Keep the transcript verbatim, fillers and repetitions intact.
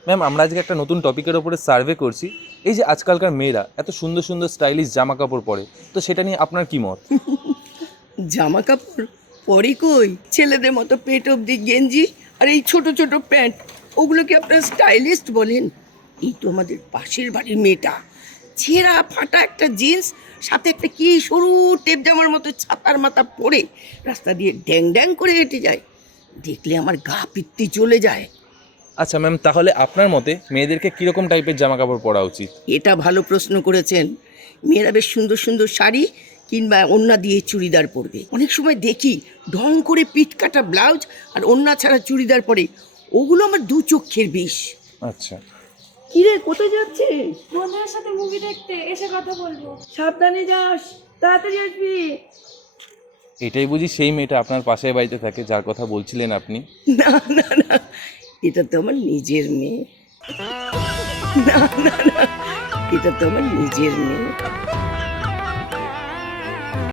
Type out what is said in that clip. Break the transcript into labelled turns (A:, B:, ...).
A: Ma'am, আমরা আজকে একটা নতুন টপিকের ওপরে সার্ভে করছি। এই যে আজকালকার মেয়েরা এত সুন্দর সুন্দর স্টাইলিশ জামা কাপড় পরে, তো সেটা নিয়ে আপনার কি মত?
B: জামা কাপড় পরে কই, ছেলেদের মতো পেট অবধি গেঞ্জি আর এই ছোট ছোট প্যান্ট, ওগুলোকে আপনারা স্টাইলিস্ট বলেন? এই তো আমাদের পাশের বাড়ির মেয়েটা, ছেঁড়া ফাটা একটা জিন্স, সাথে একটা কি সরু টেপ জামার মতো ছাতার মাথা পরে রাস্তা দিয়ে ড্যাং ড্যাং করে হেঁটে যায়। দেখলে আমার গা পিত্তি চলে যায়।
A: আচ্ছা ম্যাম, তাহলে আপনার মতে মেয়েদেরকে কীরকম টাইপের জামা কাপড় পরা উচিত?
B: এটা ভালো প্রশ্ন করেছেন। মেয়েরা বেশ সুন্দর সুন্দর শাড়ি কিংবা ওড়না দিয়ে চুড়িদার পরবে। অনেক সময় দেখি ঢং করে পিঠ কাটা ব্লাউজ আর ওড়না ছাড়া চুড়িদার পরে, ওগুলো আমার দু চক্ষের বিষ।
A: আচ্ছা,
B: কিরে, কোথায় যাচ্ছিস?
C: বন্ধুদের সাথে মুভি দেখতে, এসে কথা বলবো।
B: সাবধানে যাস, তাড়াতাড়ি আসবি।
A: এটাই বুঝি সেই মেয়েটা আপনার পাশের বাড়িতে থাকে যার কথা বলছিলেন আপনি?
B: না না না, এটা তো আমার নিজের মেয়ে। না না না, এটা তো আমার নিজের মেয়ে।